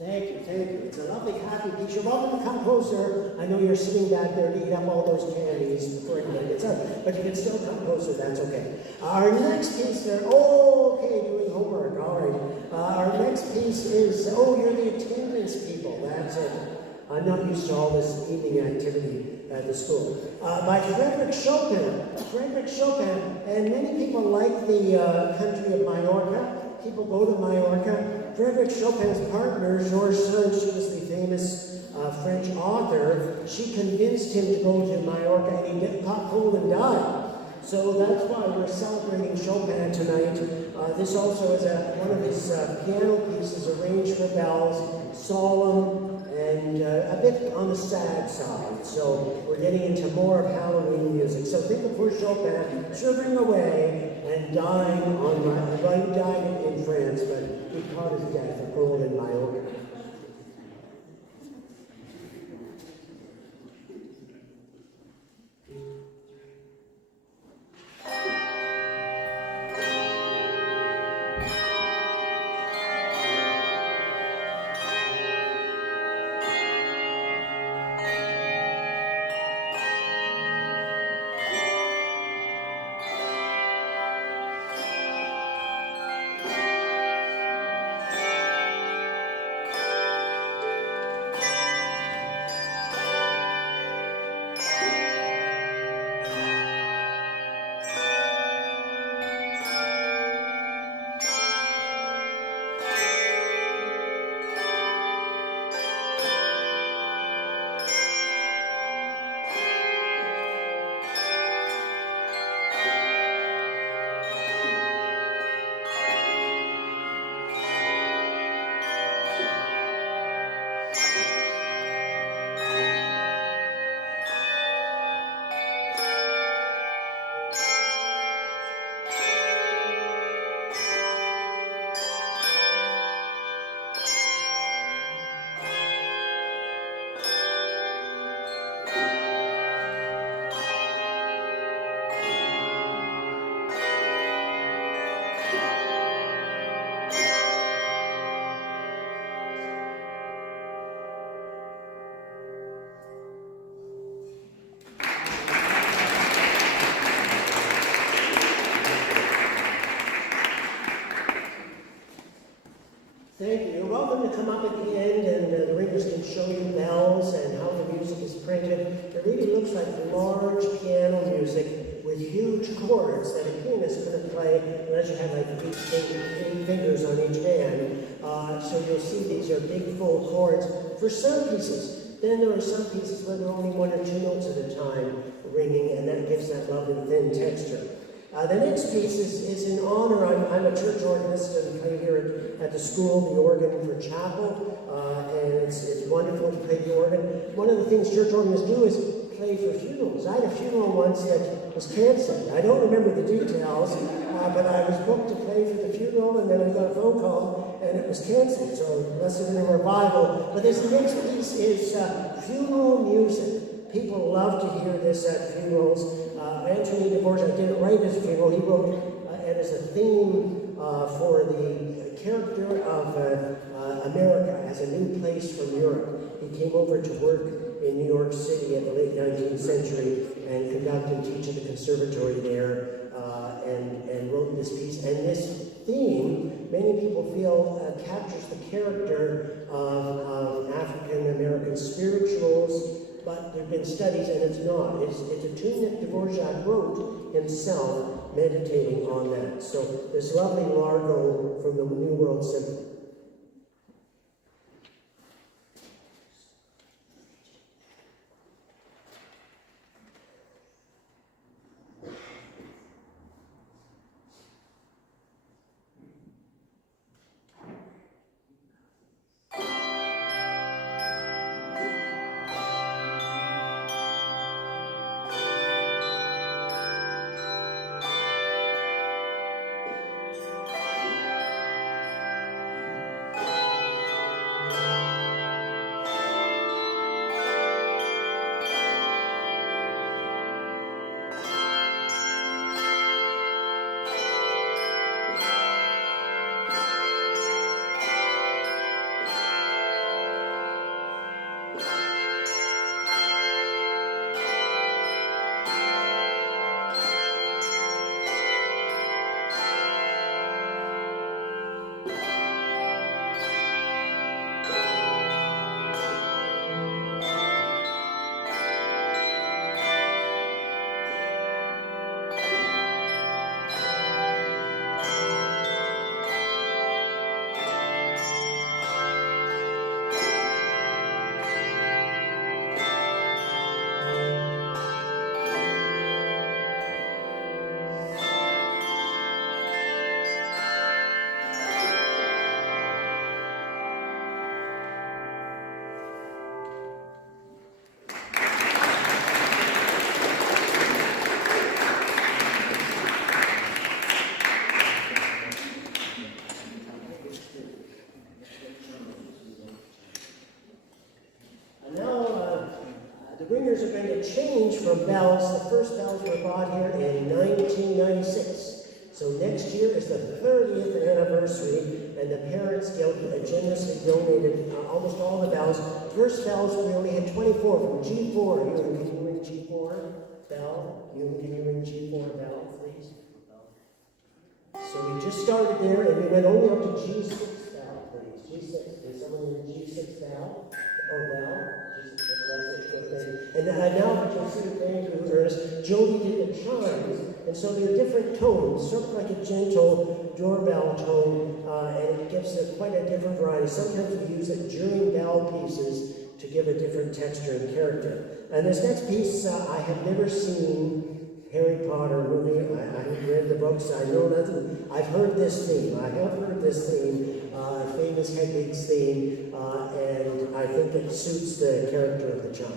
Thank you, thank you. It's a lovely, happy piece. You're welcome to come closer. I know you're sitting back there to eat up all those candies before everybody gets up, but you can still come closer, that's okay. Our next piece there, okay, doing homework, all right. Our next piece is, you're the attendance people, that's it. I'm not used to all this evening activity at the school. By Frédéric Chopin. Frédéric Chopin, and many people like the country of Mallorca. People go to Mallorca. Frédéric Chopin's partner, Georges Sand, she was the famous French author. She convinced him to go to Mallorca, and he caught cold and died. So that's why we're celebrating Chopin tonight. This also is one of his piano pieces arranged for bells, solemn, and a bit on the sad side. So we're getting into more of Halloween music. So think of poor Chopin shivering away and dying he died in France, but he caught his death of cold in Mallorca. Thank you. You're welcome to come up at the end, and the ringers can show you bells and how the music is printed. It really looks like large piano music with huge chords that a pianist couldn't play unless you had like eight fingers on each hand. So you'll see these are big, full chords for some pieces. Then there are some pieces where there are only 1 or 2 notes at a time ringing, and that gives that lovely thin texture. The next piece is in honor. I'm a church organist and play here at the school, the organ for chapel, and it's wonderful to play the organ. One of the things church organists do is play for funerals. I had a funeral once that was canceled. I don't remember the details, but I was booked to play for the funeral, and then I got a phone call, and it was canceled, so it must have been a revival. But this next piece is funeral music. People love to hear this at funerals. Anthony Dvorak didn't write his funeral. He wrote it as a theme for the character of America as a new place from Europe. He came over to work in New York City in the late 19th century and conducted and teach at the conservatory there and wrote this piece. And this theme, many people feel, captures the character of African American spirituals. But there have been studies, and it's not. It's a tune that Dvorak wrote himself, meditating on that. So this lovely Largo from the New World Symphony. ringers are going to change from bells. The first bells were bought here in 1996. So next year is the 30th anniversary, and the Parents Guild generously donated almost all the bells. First bells, we only had 24 from G4. Ewan, can you ring G4 bell? Ewan, can you ring G4 bell, please? So we just started there, and we went only up to G6 bell, please. G6. Is someone ring G6 bell? Oh, bell? G6, that's it. And now that you'll see, thank you, Ernest, Jody did the chimes. And so they're different tones, sort of like a gentle doorbell tone, and it gives quite a different variety. Sometimes we use it during bell pieces to give a different texture and character. And this next piece, I have never seen Harry Potter movie. I haven't read the books. I know nothing. I've heard this theme. I have heard this theme, famous Hedwig's theme, and I think it suits the character of the chimes.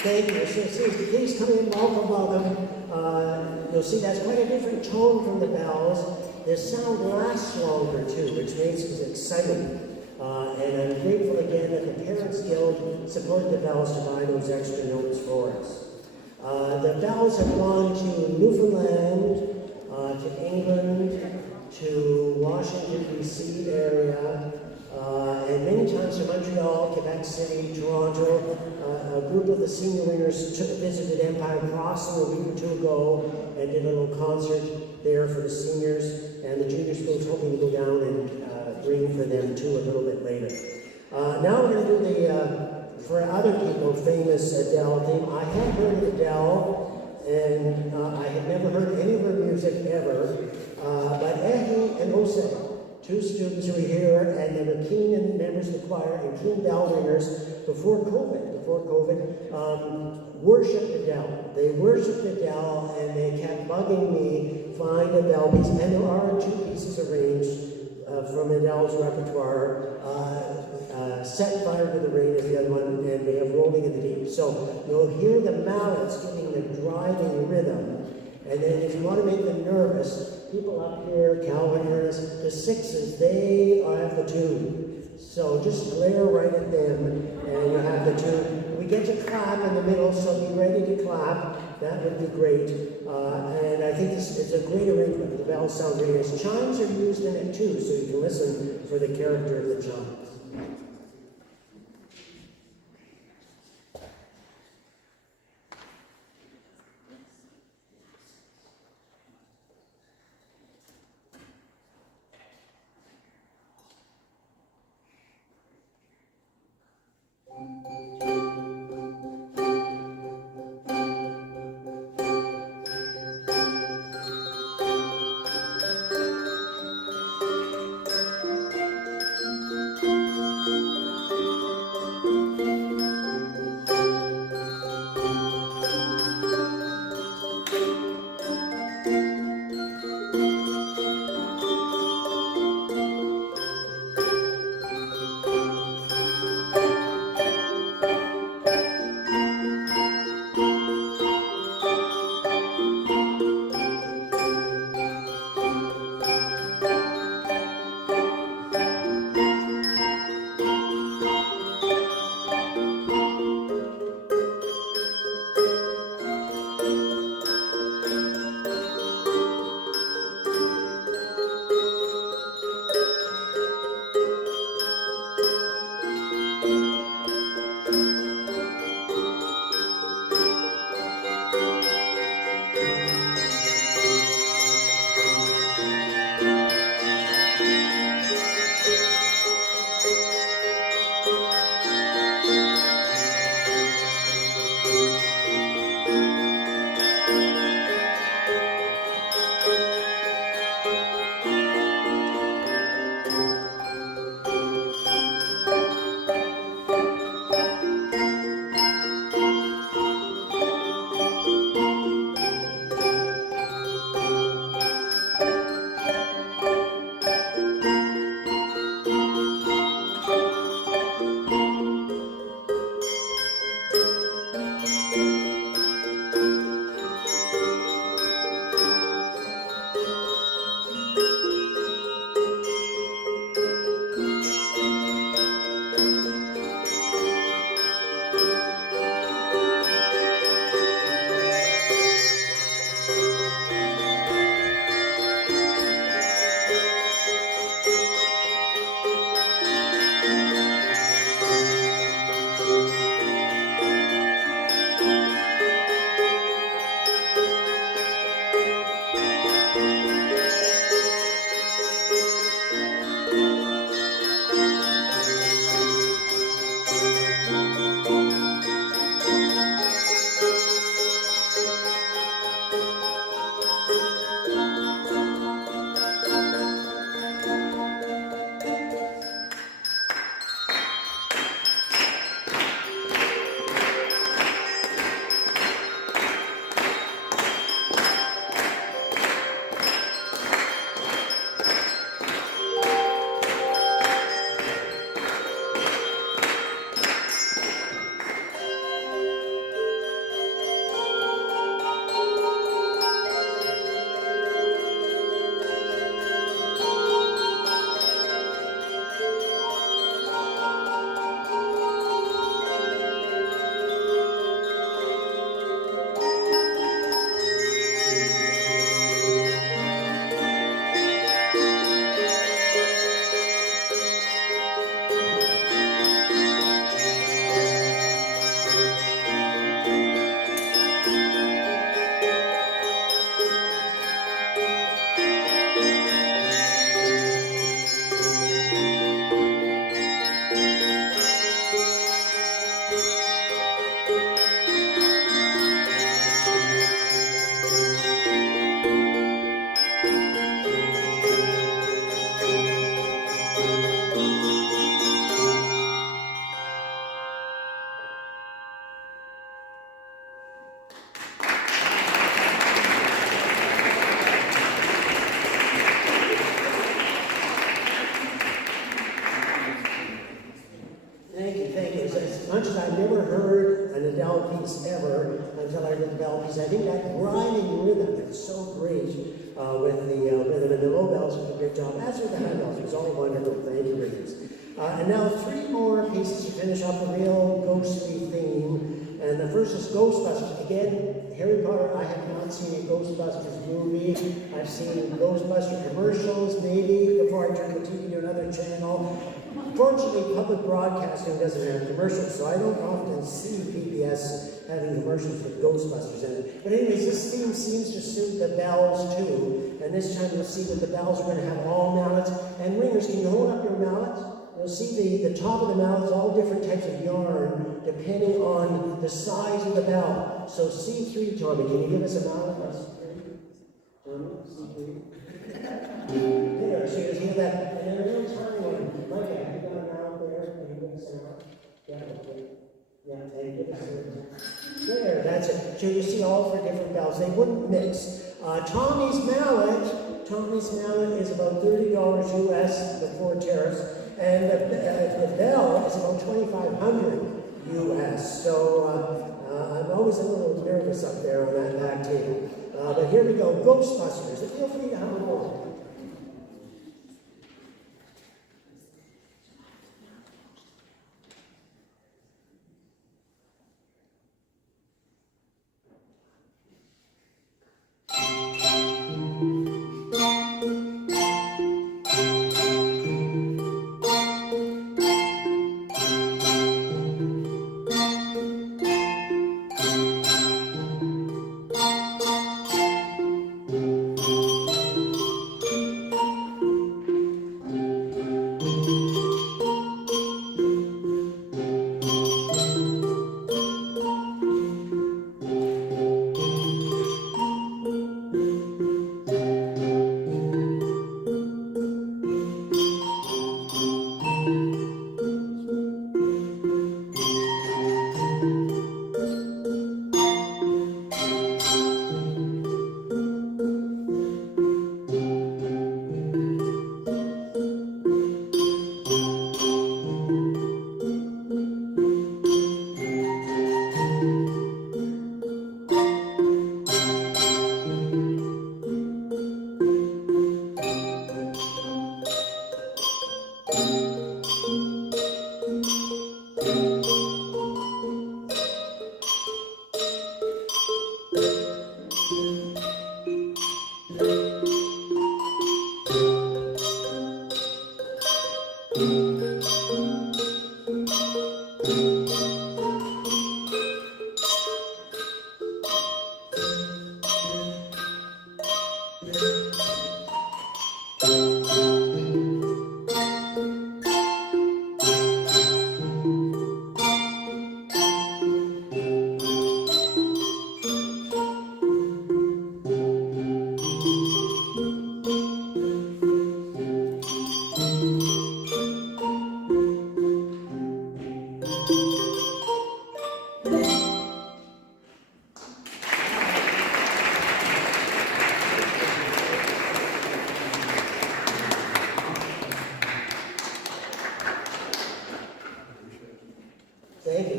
Thank you. So please come in, welcome. You'll see that's quite a different tone from the bells. The sound lasts longer too, which makes it exciting. And I'm grateful again that the Parents Guild supported the bells to buy those extra notes for us. The bells have gone to Newfoundland, to England, to Washington, D.C. area, and many times to Montreal, Quebec City, Toronto. A group of the senior wingers visited Empire Crossing a week or two ago and did a little concert there for the seniors, and the junior school's hoping to go down and bring for them too a little bit later. Now we're going to do the, for other people, famous Adele theme. I have heard of Adele, and I had never heard any of her music ever, but Ehi and Jose, two students who were here, and they were keen members of the choir and keen bell ringers before COVID, worshipped Adele. They worshipped Adele, and they kept bugging me, find a bell piece, and there are two pieces arranged from Adele's repertoire. Set Fire to the Rain is the other one, and they have Rolling in the Deep. So you'll hear the mallets giving the driving rhythm, and then if you want to make them nervous, people up here, Calvin Ernest, the sixes, they have the tune. So just glare right at them, and you have the tune. We get to clap in the middle, so be ready to clap. That would be great. And I think it's a great arrangement. The bells sound really nice. Chimes are used in it too, so you can listen for the character of the chimes. Thank you. As much as I've never heard an Adele piece ever until I heard the bell piece, I think that grinding rhythm is so great with the rhythm, and the low bells did a great job. As with the handbells, it was all wonderful. Thank you, Richards. And now 3 more pieces to finish up a real ghostly theme. And the first is Ghostbusters. Again, Harry Potter, I have not seen a Ghostbusters movie. I've seen Ghostbuster commercials, maybe, before I turned the TV to another channel. Fortunately, public broadcasting doesn't have commercials, so I don't often see PBS having commercials with Ghostbusters in it. But anyways, this theme seems to suit the bells too. And this time you'll see that the bells are going to have all mallets. And ringers, can you hold up your mallets? You'll see the top of the mallets, all different types of yarn, depending on the size of the bell. So C3, Tommy, can you give us a mallet? Tommy, C3. There, so you hear that, and then a little tiny one. Micah, have you got a mallet there? Can you give us a mallet? Yeah, okay. Yeah, and give us a there, that's it. So you see all 4 different bells. They wouldn't mix. Tommy's mallet is about $30 US before tariffs, and the bell is about $2,500 US. So I'm always a little nervous up there on that back table. But here we go, Ghostbusters. Feel free to have a go.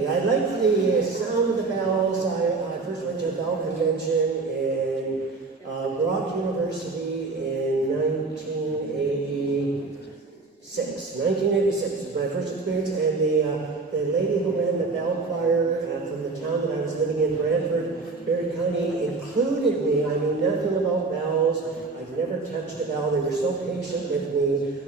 I like the sound of the bells. I first went to a bell convention in Brock University in 1986. 1986 was my first experience, and the lady who ran the bell choir from the town that I was living in, Brantford, Barry County, included me. I knew nothing about bells. I've never touched a bell. They were so patient with me,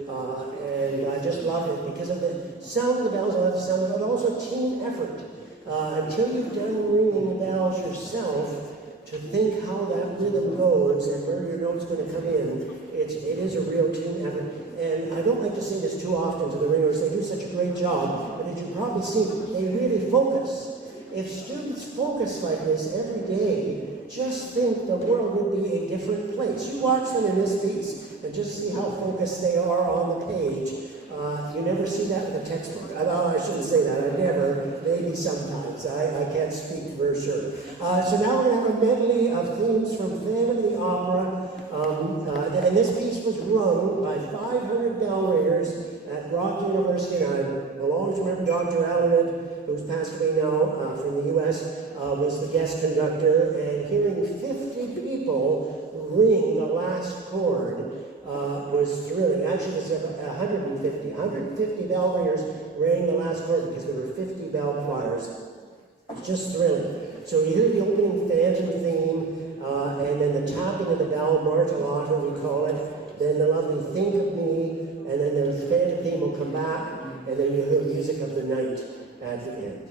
and I just loved it because of the sound of the bells. I love the sound, but also team effort. Until you've done ringing bells yourself, to think how that rhythm goes and where your note's going to come in, it is a real team effort. And I don't like to sing this too often to the ringers. They do such a great job, but as you probably see, they really focus. If students focus like this every day, just think the world would be a different place. You watch them in this piece and just see how focused they are on the page. You never see that in the textbook. Well, I shouldn't say that. I never. Maybe sometimes. I can't speak for sure. So now we're going to have a medley of themes from Phantom of the Opera. And this piece was rung by 500 bell ringers at Brock University, and I will always remember Dr. Allen, who's passed away now from the U.S., was the guest conductor, and hearing 50 people ring the last chord was thrilling. Actually, it was 150 bell ringers rang the last chord because there were 50 bell choirs. It's just thrilling. So you hear the opening Phantom theme, and then the tapping of the bell, martellata we call it, then the lovely Think of Me, and then the Phantom theme will come back, and then you'll hear music of the night at the end.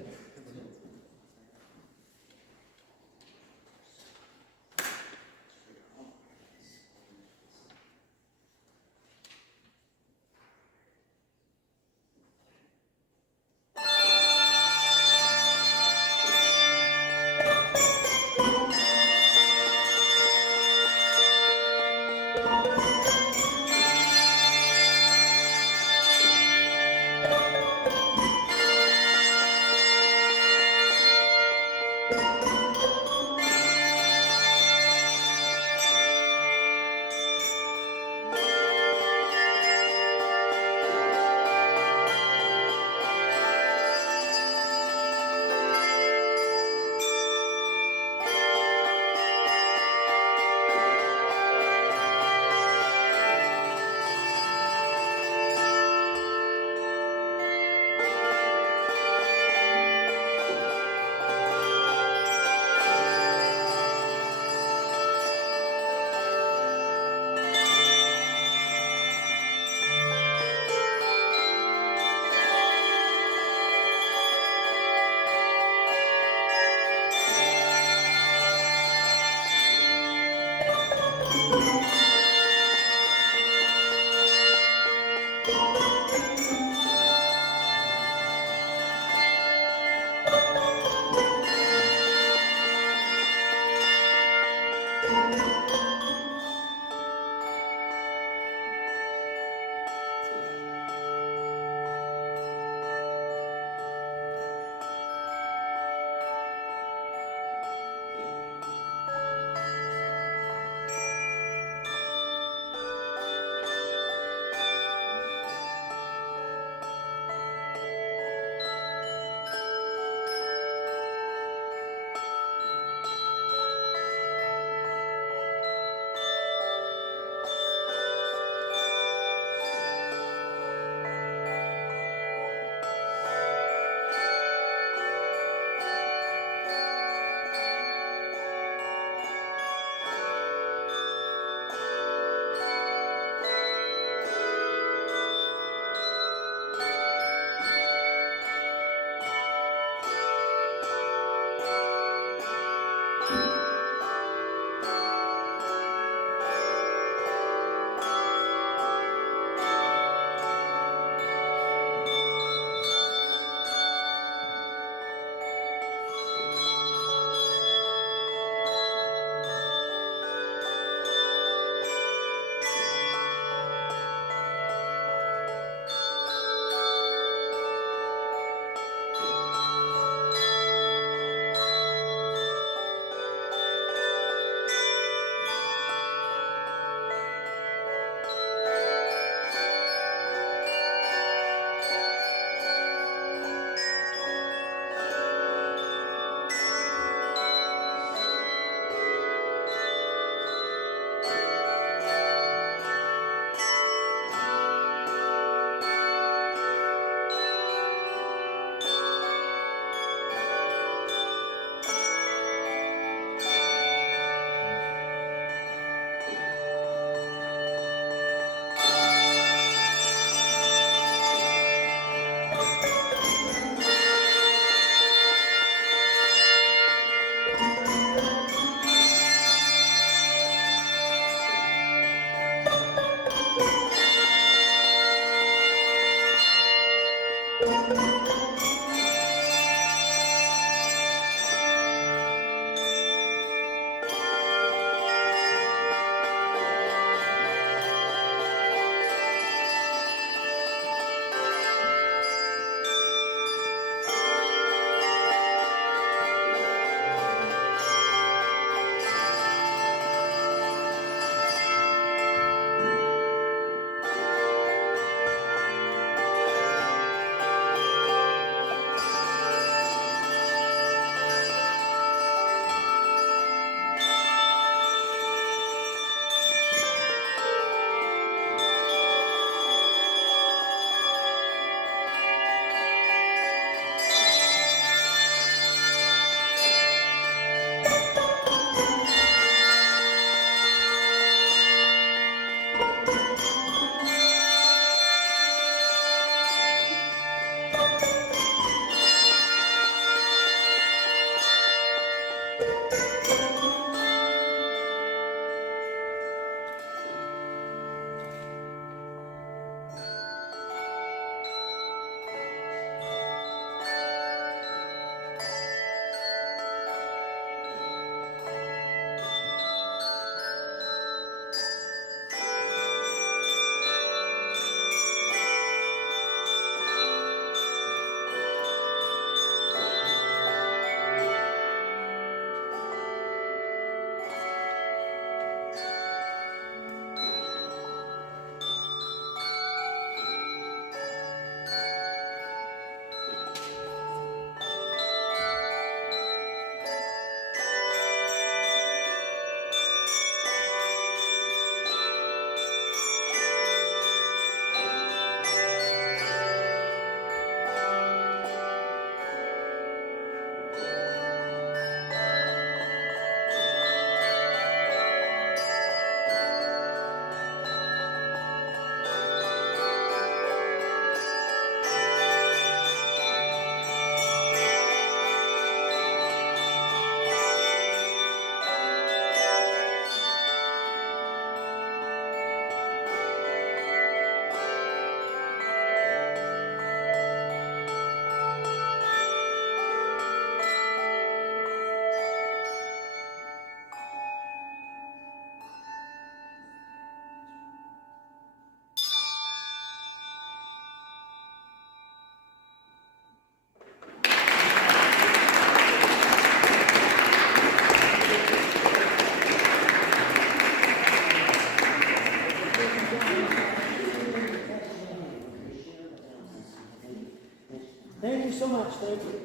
so much. Thank you.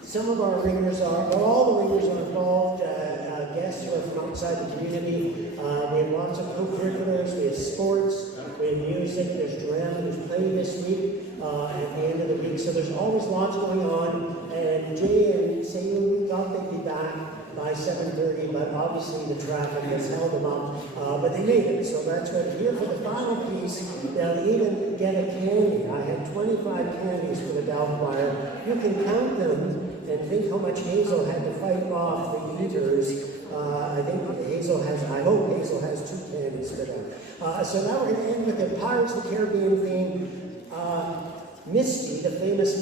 Some of our ringers are, well, all the ringers are involved, guests who are from outside the community. We have lots of co-curriculars, we have sports, we have music, there's drama, there's play this week at the end of the week. So there's always lots going on. And Jay and Sayu, we thought they'd be back by 7:30, but obviously the traffic has held them up. But they made it, so that's good. Here for the final piece, they'll even get a candy. I had 25 candies for the Bell Choir. You can count them and think how much Hazel had to fight off the eaters. I hope Hazel has 2 candies for them. So now we're going to end with the Pirates of the Caribbean theme. Misty, my famous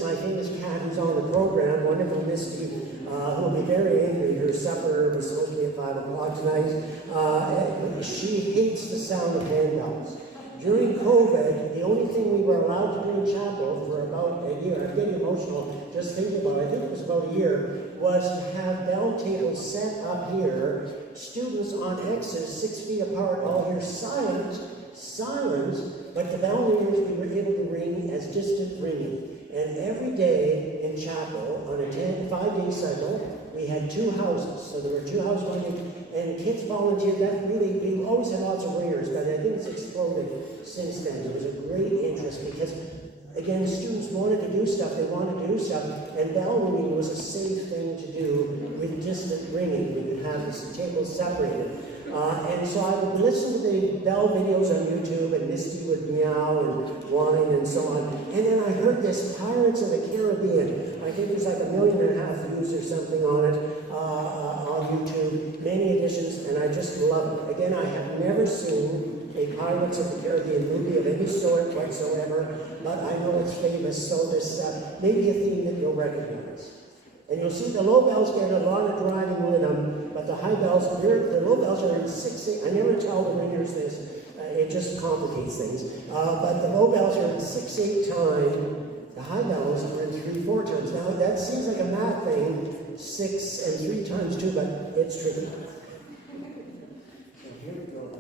cat who's on the program, wonderful Misty, who will be very angry. Her supper was supposed to be at 5 o'clock tonight. She hates the sound of handbells. During COVID, the only thing we were allowed to do in chapel for about a year, I'm getting emotional just thinking about it, I think it was about a year, was to have bell tables set up here, students on X's 6 feet apart, all here silent, but the bell ringers we were able to ring as distant ringing. And every day in chapel, on a 5-day cycle, we had 2 houses. So there were 2 houses ringing, and kids volunteered. We always had lots of ringers, but I think it's exploded since then. There was a great interest because, again, students wanted to do stuff, and bell ringing was a safe thing to do with distant ringing. We could have the tables separated. And so I would listen to the bell videos on YouTube, and Misty would meow and whine and so on. And then I heard this Pirates of the Caribbean. I think there's like 1.5 million views or something on it on YouTube, many editions, and I just love it. Again, I have never seen a Pirates of the Caribbean movie of any sort whatsoever, but I know it's famous, so this maybe a theme that you'll recognize. And you'll see the low bells get a lot of driving with them, but the high bells, the low bells are in 6/8. I never tell the ringers this, it just complicates things. But the low bells are in 6/8 time, the high bells are in 3/4 times. Now that seems like a math thing, 6 and 3 times 2, but it's tricky. So here we go.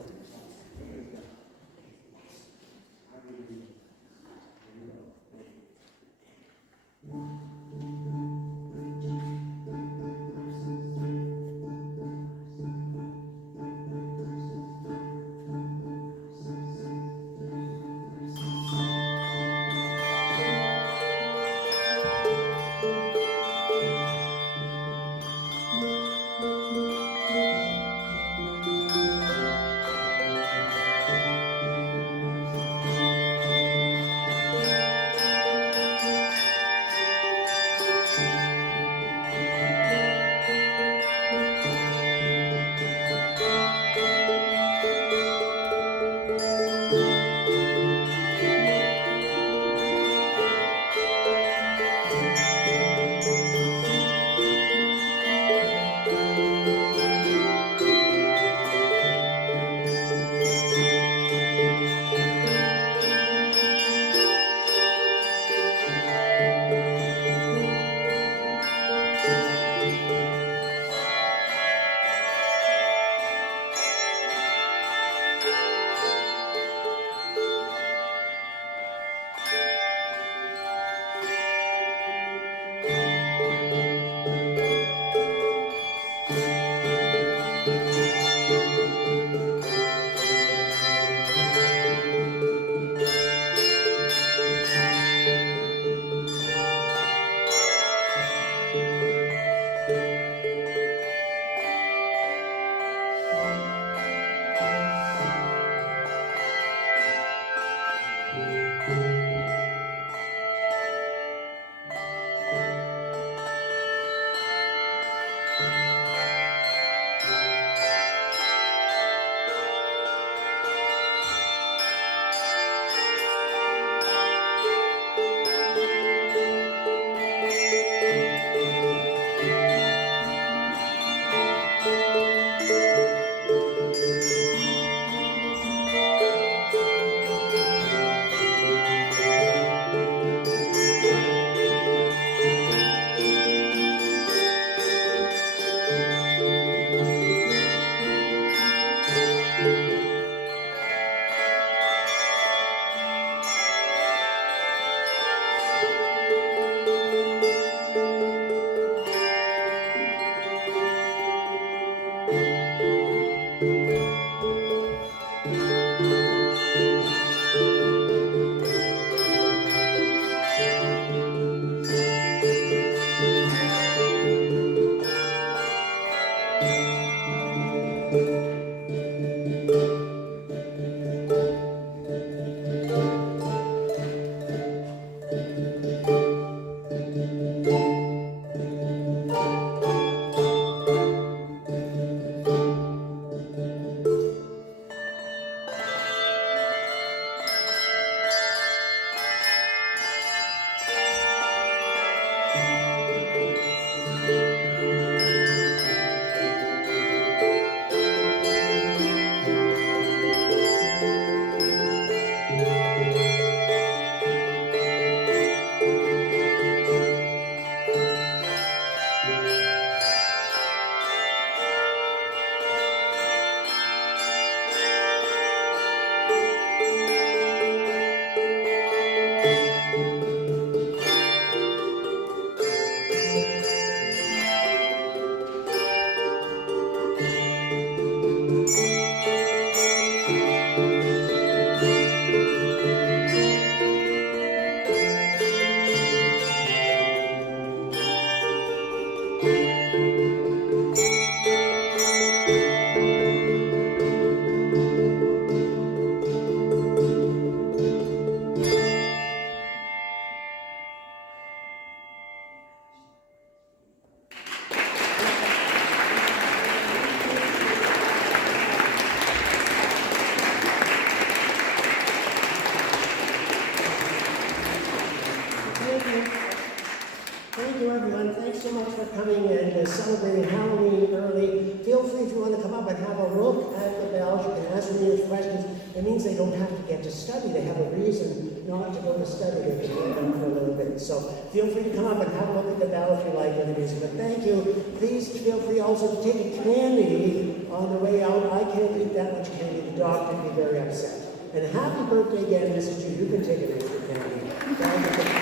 Thank you, everyone. Thanks so much for coming and celebrating Halloween early. Feel free if you want to come up and have a look at the bells. You can ask me your questions. It means they don't have to get to study. They have a reason not to go to study. They can learn them for a little bit. So feel free to come up and have a look at the bell if you like the music. But thank you. Please feel free also to take a candy on the way out. I can't eat that much candy. The doctor would be very upset. And happy birthday again, Mrs. G. You can take an extra candy.